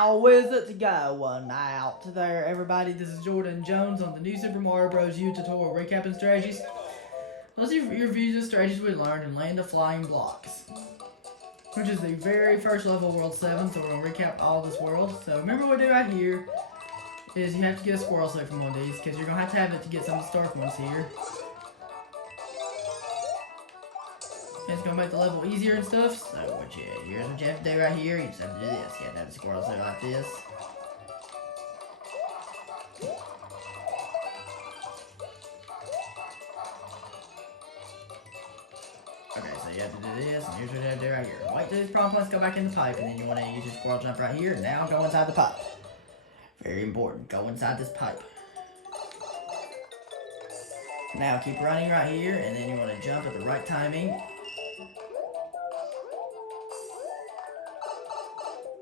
How is it going out there, everybody? This is Jordan Jones on the new Super Mario Bros. U tutorial recapping strategies. Let's review the strategies we learned in Land of Flying Blocks, which is the very first level of World 7, so we're going to recap all this world. So remember what we do right here is you have to get a squirrel suit from one of these, because you're going to have it to get some of the Stark ones here. It's going to make the level easier and stuff, so here's what you have to do right here. You just have to do this. You have to have the squirrel suit like this. Okay, so you have to do this, and here's what you have to do right here. Wait till these prompt points go back in the pipe, and then you want to use your squirrel jump right here, and now go inside the pipe. Very important, go inside this pipe. Now keep running right here, and then you want to jump at the right timing.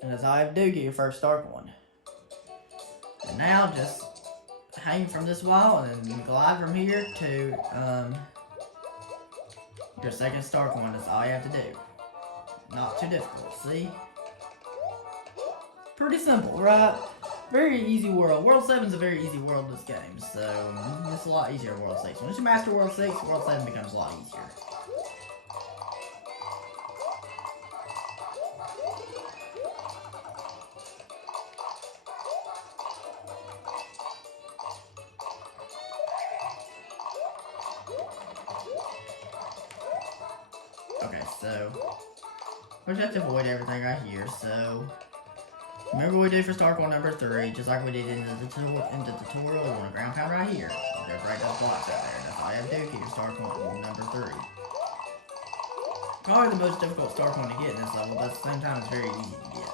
And that's all you have to do, get your first Stark one. And now just hang from this wall and then glide from here to your second Stark one. That's all you have to do. Not too difficult, see? Pretty simple, right? Very easy world. World 7 is a very easy world in this game, so it's a lot easier in World 6. Once you master World 6, World 7 becomes a lot easier. Okay, so we just have to avoid everything right here. So remember what we did for Stark one number 3, just like we did in the tutorial. We want to ground pound right here. You gotta break those blocks right there. That's all you have to do. Keep your Stark one number 3. Probably the most difficult Stark one to get in this level, but at the same time it's very easy to get.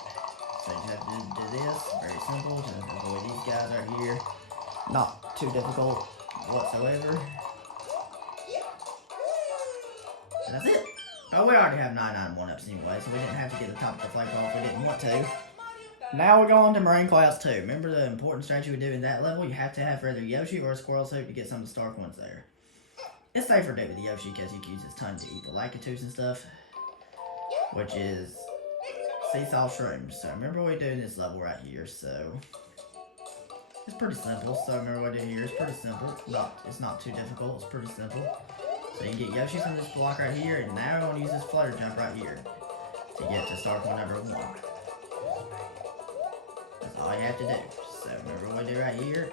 So you just have to do this. Very simple. Just avoid these guys right here. Not too difficult whatsoever. And that's it. But we already have 99 1-ups anyway, so we didn't have to get the top of the flagpole if we didn't want to. Now we're going to Marine Clouds 2. Remember the important strategy we do in that level? You have to have either Yoshi or a squirrel suit to get some of the Stark ones there. It's safer to do with Yoshi because you can use his tongue to eat the Lakitus and stuff, which is seesaw shrooms. So remember what we do in this level right here. So it's pretty simple. So remember what we do here. It's pretty simple. It's not too difficult. It's pretty simple. So you can get Yoshi from this block right here, and now we're going to use this flutter jump right here to get to Stark one number 1. That's all you have to do. So remember what we do right here.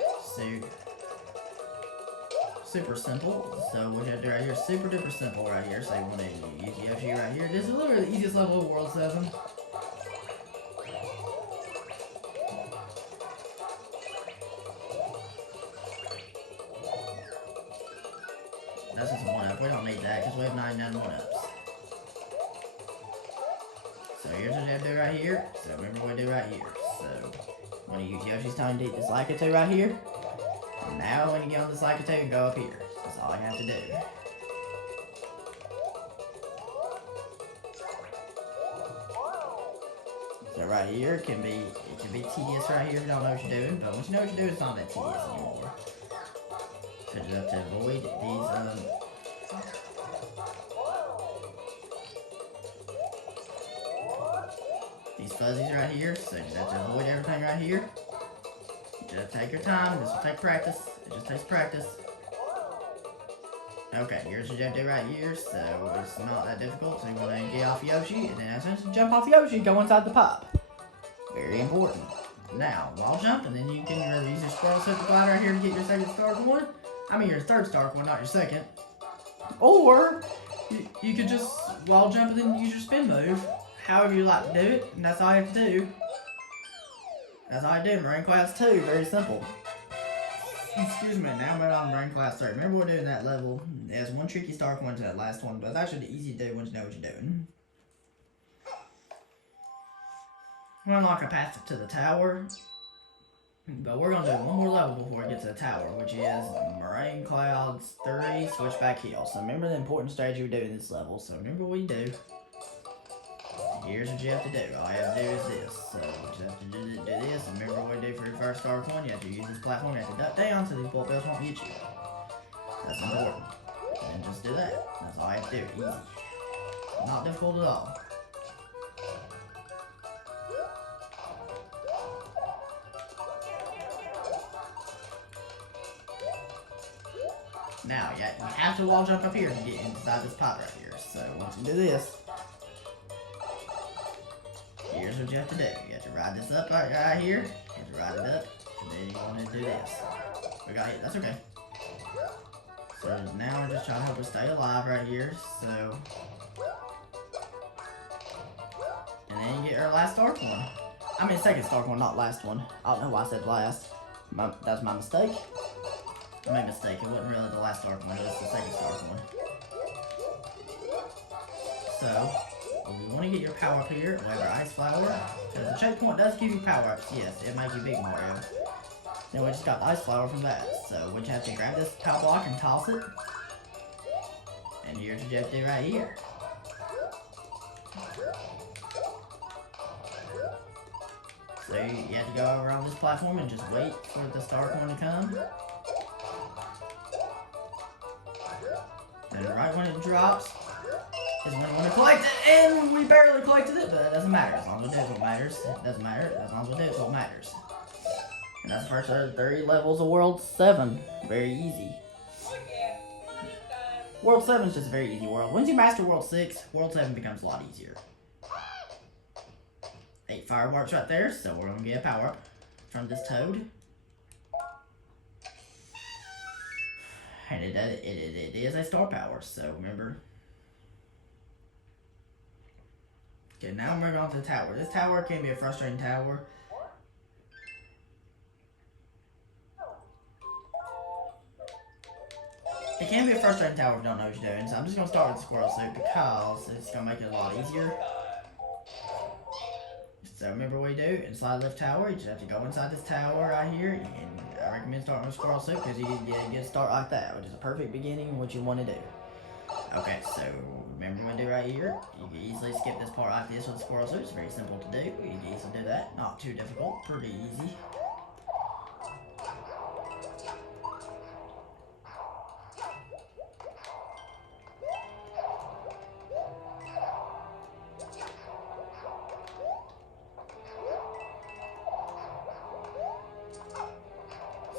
Super simple. So what you have to do right here, super duper simple right here. So you want to use Yoshi right here. This is literally the easiest level of World 7. That's just a 1-up. We don't need that because we have 99 1-ups. So here's what you have to do right here. So remember what we do right here. So when you use Yoshi's tongue to eat this Lakitu right here. And now when you get on this Lakitu, go up here. That's all you have to do. So right here it can be tedious right here if you don't know what you're doing, but once you know what you're doing, it's not that tedious anymore. So you have to avoid these fuzzies right here. So you have to avoid everything right here. You just take your time. This will take practice. It just takes practice. Okay, here's what you have to do right here. So it's not that difficult. So you want to get off Yoshi, and then as soon as you jump off Yoshi, go inside the pipe. Very important. Now, wall jump, and then you can either use your squirrel suit to glide right here to get your second Stark one. I mean your third Stark one, not your second. Or you could just wall jump and then use your spin move. However you like to do it, and that's all you have to do. That's all I do in Marine Class 2, very simple. Excuse me, now I'm on Marine Class 3. Remember what we're doing that level. There's one tricky Stark one to that last one, but it's actually easy to do once you know what you're doing. We're gonna unlock a path to the tower. But we're gonna do one more level before we get to the tower, which is Marine Clouds 3 Switchback Heels. So remember the important strategy we do in this level. So remember what you do. Here's what you have to do. All you have to do is this. So you just have to do this. And remember what we do for your first Stark one. You have to use this platform. You have to duck down so these bullet bills won't hit you. That's important. And just do that. That's all you have to do. Easy. Not difficult at all. Now, you have to wall jump up here to get inside this pot right here. So, once you do this, here's what you have to do. You have to ride this up right here. You have to ride it up, and then you want to do this. We got it. That's okay. So now we're just trying to help us stay alive right here. So, and then you get our last dark one. I mean, second dark one, not last one. I don't know why I said last. That's my mistake. I made a mistake. It wasn't really the last dark one. It was the second dark one. So, we want to get your power up here. We have our ice flower. Because the checkpoint does give you power ups. Yes, it makes you big Mario. Then we just got the ice flower from that. So, we just have to grab this power block and toss it. And here's what you have to do right here. So, you have to go around this platform and just wait for the dark one to come. And right when it drops is when we want to collect it, and we barely collected it, but it doesn't matter. As long as we do it, what matters. It doesn't matter. As long as we do it, what matters. And that's the first of 30 levels of World 7. Very easy. World 7 is just a very easy world. Once you master World 6, World 7 becomes a lot easier. 8 fire warps right there, so we're going to get a power up from this toad. And it is a star power, so remember. Okay, now we're going to the tower. This tower can be a frustrating tower. It can be a frustrating tower if you don't know what you're doing, so I'm just going to start with the squirrel suit because it's going to make it a lot easier. So remember what you do, inside left tower, you just have to go inside this tower right here, and I recommend starting with squirrel suit because you get a start like that, which is a perfect beginning of what you want to do. Okay, so remember what you do right here, you can easily skip this part like this with the squirrel suit, it's very simple to do, you can easily do that, not too difficult, pretty easy.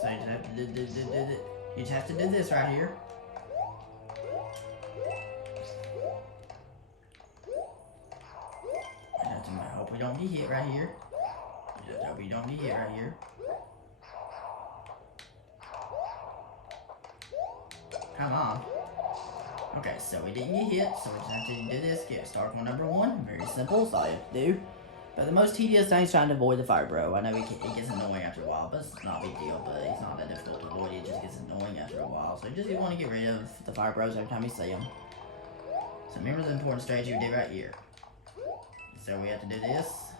So you just have to do this right here. I hope we don't get hit right here. I hope we don't get hit right here. Come on. Okay, so we didn't get hit, so we just have to do this. Get start one number 1. Very simple, that's all you have to do. But the most tedious thing is trying to avoid the fire bro. I know it gets annoying after a while, but it's not a big deal. But it's not that difficult to avoid. It just gets annoying after a while. So you just want to get rid of the fire bros every time you see them. So remember the important strategy we did right here. So we have to do this.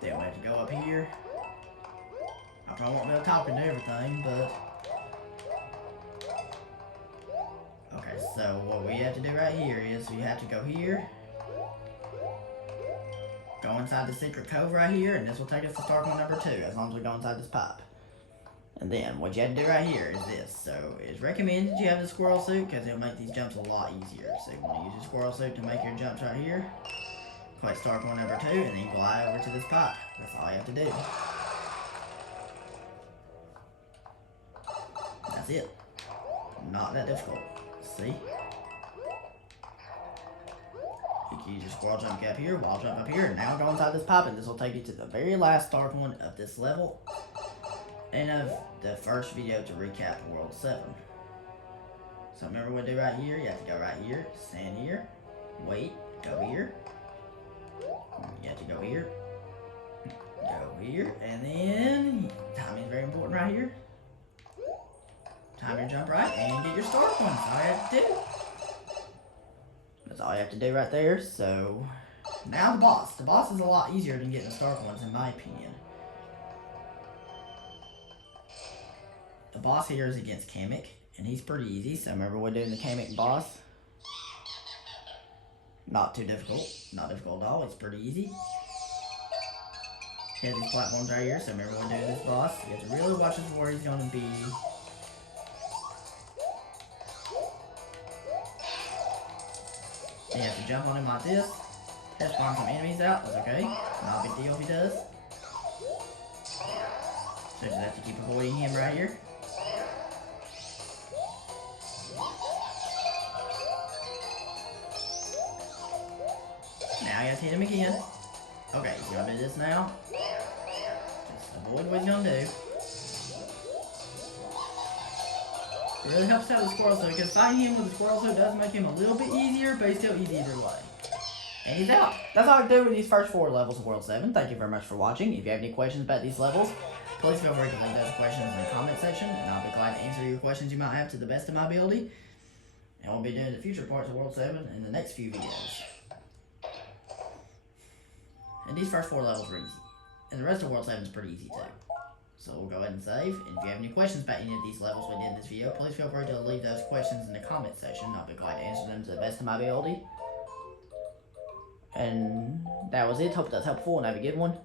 Then we have to go up here. I probably won't be able to talk and everything, but okay. So what we have to do right here is we have to go here. Go inside the secret cove right here, and this will take us to start one number 2, as long as we go inside this pipe. And then, what you have to do right here is this. So, it's recommended you have the squirrel suit, because it'll make these jumps a lot easier. So, you want to use your squirrel suit to make your jumps right here. Click start one number 2, and then you glide over to this pipe. That's all you have to do. That's it. Not that difficult. See? You can use your squirrel jump up here, wall jump up here, and now go inside this pipe, and this will take you to the very last dark one of this level, and of the first video to recap World 7. So remember what to do right here, you have to go right here, stand here, wait, go here, you have to go here, and then, timing is very important right here, time your jump right, and get your start one, that's all you have to do. That's all you have to do right there. So now the boss. The boss is a lot easier than getting the Stark ones, in my opinion. The boss here is against Kamek, and he's pretty easy. So remember we're doing the Kamek boss. Not too difficult. Not difficult at all. It's pretty easy. He has these platforms right here. So remember we're doing this boss. You have to really watch this where he's going to be. You have to jump on him like this. He'll spawn some enemies out, that's okay. Not a big deal if he does. So you just have to keep avoiding him right here. Now you have to hit him again. Okay, he's gonna do this now. Just avoid what he's gonna do. It really helps out with Squirrel Suit, because fighting him with the Squirrel Suit does make him a little bit easier, but he's still easy either way. And he's out. That's all I do with these first 4 levels of World 7. Thank you very much for watching. If you have any questions about these levels, please feel free to leave those questions in the comment section, and I'll be glad to answer your questions you might have to the best of my ability. And we'll be doing the future parts of World 7 in the next few videos. And these first 4 levels are easy. And the rest of World 7 is pretty easy too. So we'll go ahead and save. And if you have any questions about any of these levels we did in this video, please feel free to leave those questions in the comment section. I'll be glad to answer them to the best of my ability. And that was it. Hope that's helpful and have a good one.